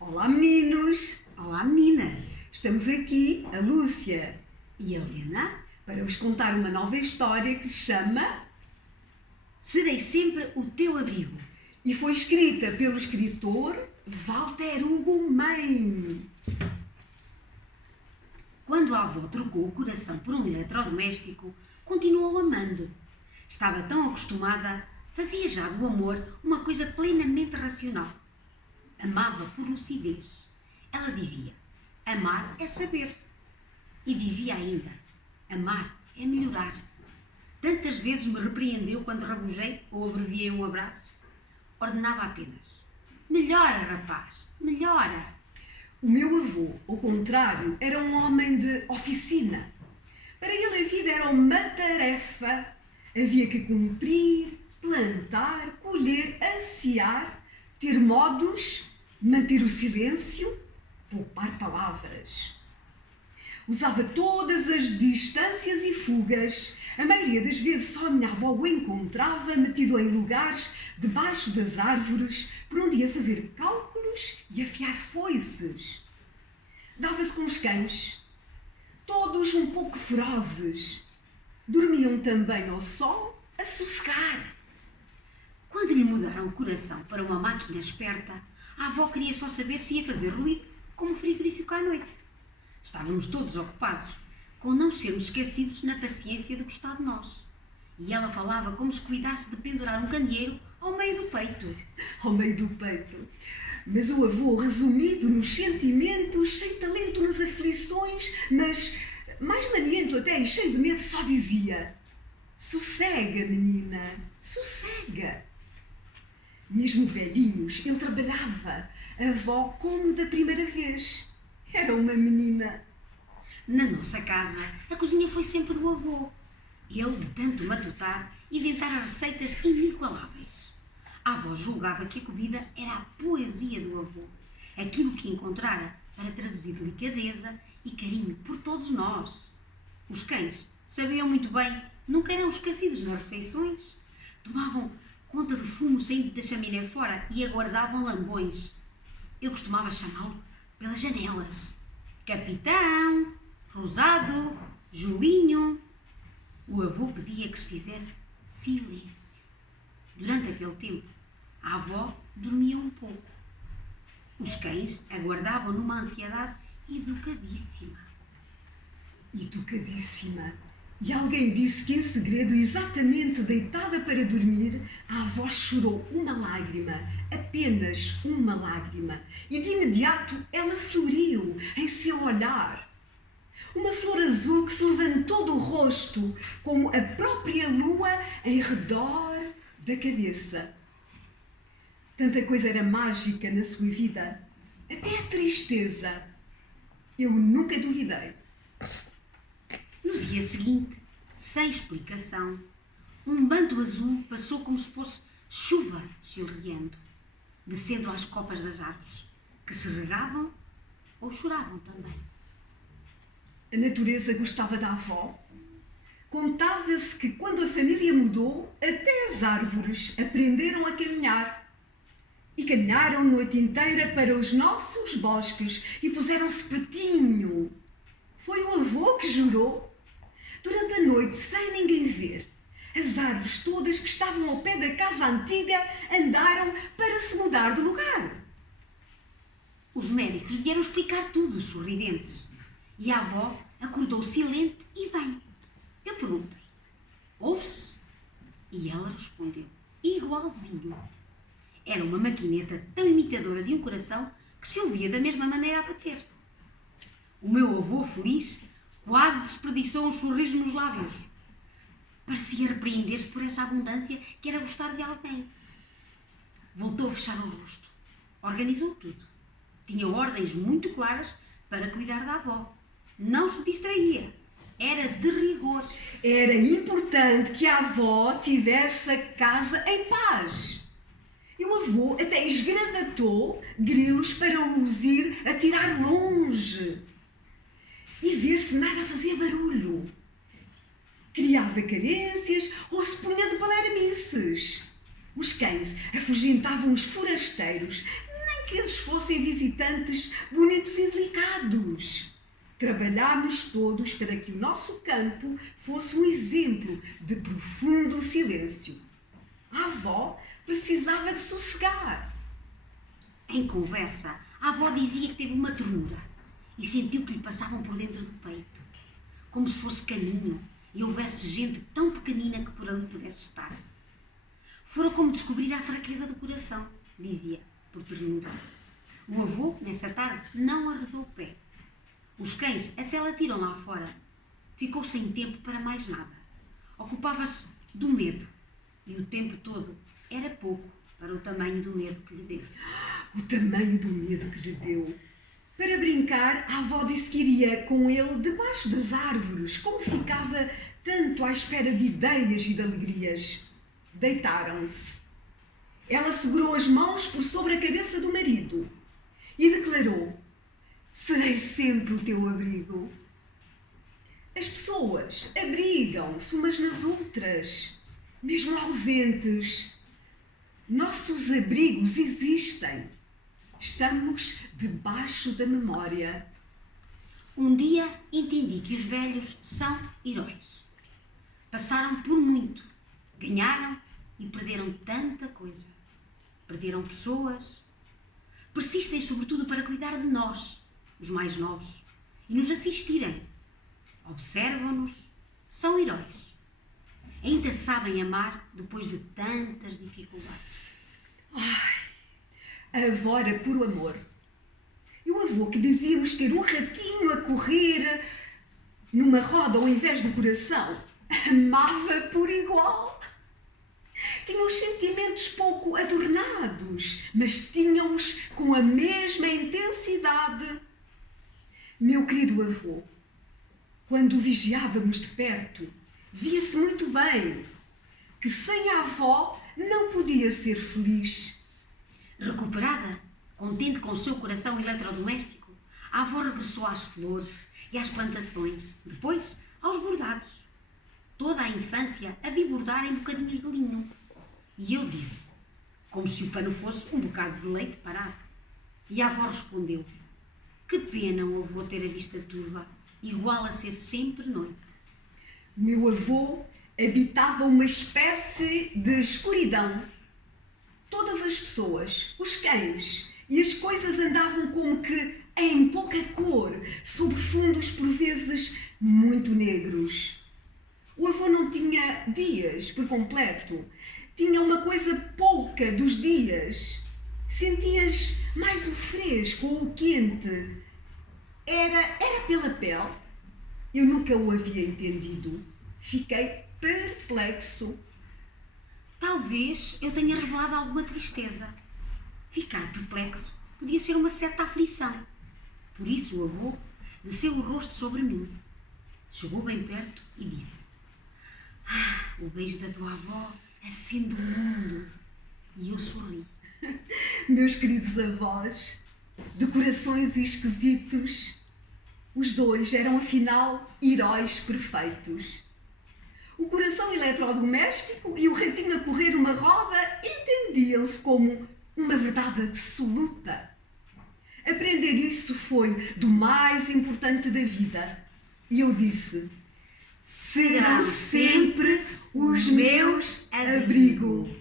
Olá meninos, Olá meninas! estamos aqui, a Lúcia e a Helena, para vos contar uma nova história que se chama Serei sempre o teu abrigo. e foi escrita pelo escritor Walter Hugo Main. Quando a avó trocou o coração por um eletrodoméstico, continuou amando. Estava tão acostumada, fazia já do amor uma coisa plenamente racional. Amava por lucidez. Ela dizia, amar é saber. E dizia ainda, amar é melhorar. Tantas vezes me repreendeu quando rabugei ou abreviei um abraço. Ordenava apenas, melhora, rapaz, melhora. O meu avô, ao contrário, era um homem de oficina. Para ele a vida era uma tarefa. Havia que cumprir, plantar, colher, ansiar, ter modos, manter o silêncio, poupar palavras. Usava todas as distâncias e fugas. A maioria das vezes só a minha avó o encontrava metido em lugares debaixo das árvores, por onde ia fazer cálculos e afiar foices. Dava-se com os cães, todos um pouco ferozes. Dormiam também ao sol a sossegar. Quando lhe mudaram o coração para uma máquina esperta, a avó queria só saber se ia fazer ruído como frigorífico à noite. Estávamos todos ocupados, com não sermos esquecidos na paciência de gostar de nós. E ela falava como se cuidasse de pendurar um candeeiro ao meio do peito. Ao meio do peito. Mas o avô, resumido nos sentimentos, sem talento nas aflições, mas mais maniento até e cheio de medo, só dizia: sossega, menina, sossega. Mesmo velhinhos, ele trabalhava, a avó como da primeira vez. Era uma menina. Na nossa casa, a cozinha foi sempre do avô. Ele, de tanto matutar, inventara receitas inigualáveis. A avó julgava que a comida era a poesia do avô, aquilo que encontrara para traduzir delicadeza e carinho por todos nós. Os cães sabiam muito bem, nunca eram esquecidos nas refeições. Tomavam conta do fumo saindo da chaminé fora e aguardavam lambões. Eu costumava chamá-lo pelas janelas. Capitão, Rosado, Julinho. O avô pedia que se fizesse silêncio. Durante aquele tempo, a avó dormia um pouco. Os cães aguardavam numa ansiedade educadíssima. Educadíssima. E alguém disse que, em segredo, exatamente deitada para dormir, a avó chorou uma lágrima, apenas uma lágrima, e de imediato ela floriu em seu olhar. Uma flor azul que se levantou do rosto, como a própria lua em redor da cabeça. Tanta coisa era mágica na sua vida, até a tristeza. Eu nunca duvidei. No dia seguinte, sem explicação, um bando azul passou como se fosse chuva chilreando, descendo às copas das árvores, que se regavam ou choravam também. A natureza gostava da avó. Contava-se que quando a família mudou, até as árvores aprenderam a caminhar. E caminharam noite inteira para os nossos bosques e puseram-se pertinho. Foi o avô que jurou. Durante a noite, sem ninguém ver, as árvores todas que estavam ao pé da casa antiga andaram para se mudar de lugar. Os médicos vieram explicar tudo, sorridentes. E a avó acordou silente e bem. Eu perguntei, ouve-se? E ela respondeu, igualzinho. Era uma maquineta tão imitadora de um coração que se ouvia da mesma maneira a bater. O meu avô, feliz, quase desperdiçou um sorriso nos lábios. Parecia repreender-se por essa abundância que era gostar de alguém. Voltou a fechar o rosto. Organizou tudo. Tinha ordens muito claras para cuidar da avó. Não se distraía. Era de rigor. Era importante que a avó tivesse a casa em paz. E o avô até esgravatou grilos para os ir atirar longe e ver se nada fazia barulho. Criava carências ou se punha de palermices. Os cães afugentavam os forasteiros, nem que eles fossem visitantes bonitos e delicados. Trabalhámos todos para que o nosso campo fosse um exemplo de profundo silêncio. A avó precisava de sossegar. Em conversa, a avó dizia que teve uma ternura e sentiu que lhe passavam por dentro do peito, como se fosse caminho e houvesse gente tão pequenina que por ali pudesse estar. Fora como descobrir a fraqueza do coração, dizia, por ternura. O avô, nessa tarde, não arredou o pé. Os cães até latiram lá fora. Ficou sem tempo para mais nada. Ocupava-se do medo e o tempo todo era pouco para o tamanho do medo que lhe deu. O tamanho do medo que lhe deu. Para brincar, a avó disse que iria com ele debaixo das árvores, como ficava tanto à espera de ideias e de alegrias. Deitaram-se. Ela segurou as mãos por sobre a cabeça do marido e declarou: serei sempre o teu abrigo. As pessoas abrigam-se umas nas outras, mesmo ausentes. Nossos abrigos existem. Estamos debaixo da memória. Um dia entendi que os velhos são heróis. Passaram por muito, ganharam e perderam tanta coisa. Perderam pessoas. Persistem sobretudo para cuidar de nós, os mais novos, e nos assistirem. Observam-nos, são heróis. Ainda sabem amar depois de tantas dificuldades. A avó era puro amor. E o avô que dizíamos ter um ratinho a correr numa roda ao invés do coração, amava por igual. Tinha os sentimentos pouco adornados, mas tinham-os com a mesma intensidade. Meu querido avô, quando o vigiávamos de perto, via-se muito bem que sem a avó não podia ser feliz. Recuperada, contente com o seu coração eletrodoméstico, a avó regressou às flores e às plantações, depois aos bordados. Toda a infância a vi bordar em bocadinhos de linho. E eu disse, como se o pano fosse um bocado de leite parado. E a avó respondeu: que pena o avô ter a vista turva, igual a ser sempre noite. Meu avô habitava uma espécie de escuridão. Todas as pessoas, os cães e as coisas andavam como que em pouca cor, sob fundos por vezes muito negros. O avô não tinha dias por completo. Tinha uma coisa pouca dos dias. Sentias mais o fresco ou o quente. Era pela pele. Eu nunca o havia entendido. Fiquei perplexo. Talvez eu tenha revelado alguma tristeza. Ficar perplexo podia ser uma certa aflição. Por isso o avô desceu o rosto sobre mim. Chegou bem perto e disse: o beijo da tua avó acende o mundo. E eu sorri. Meus queridos avós, de corações esquisitos, os dois eram afinal heróis perfeitos. O coração eletrodoméstico e o ratinho a correr uma roda entendiam-se como uma verdade absoluta. Aprender isso foi do mais importante da vida. E eu disse: serão sempre os meus abrigo.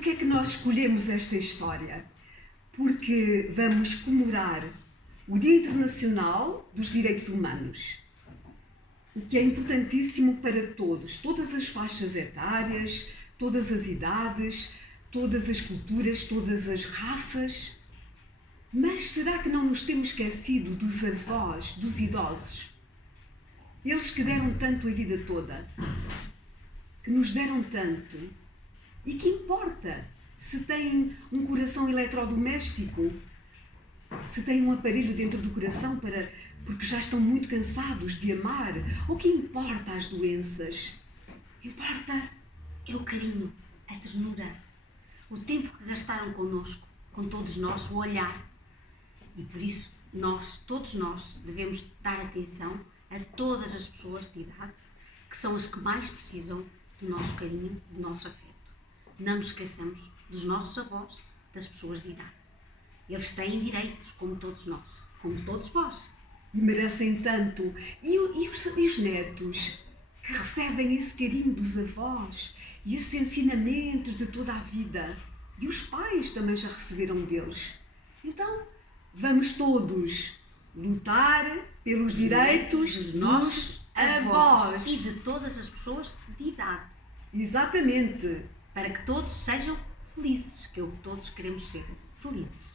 Porquê é que nós escolhemos esta história? Porque vamos comemorar o Dia Internacional dos Direitos Humanos, o que é importantíssimo para todos, todas as faixas etárias, todas as idades, todas as culturas, todas as raças. Mas será que não nos temos esquecido dos avós, dos idosos? Eles que deram tanto a vida toda, que nos deram tanto. E que importa se têm um coração eletrodoméstico, se têm um aparelho dentro do coração porque já estão muito cansados de amar? O que importa as doenças? Importa É o carinho, a ternura, o tempo que gastaram connosco, com todos nós, o olhar. E por isso, todos nós, devemos dar atenção a todas as pessoas de idade, que são as que mais precisam do nosso carinho, do nosso afeto. Não nos esqueçamos dos nossos avós, das pessoas de idade. Eles têm direitos, como todos nós, como todos vós. E merecem tanto. E os netos, que recebem esse carinho dos avós e esses ensinamentos de toda a vida. E os pais também já receberam deles. Então, vamos todos lutar pelos direitos dos nossos avós. E de todas as pessoas de idade. Exatamente. Para que todos sejam felizes, que é o que todos queremos ser, felizes.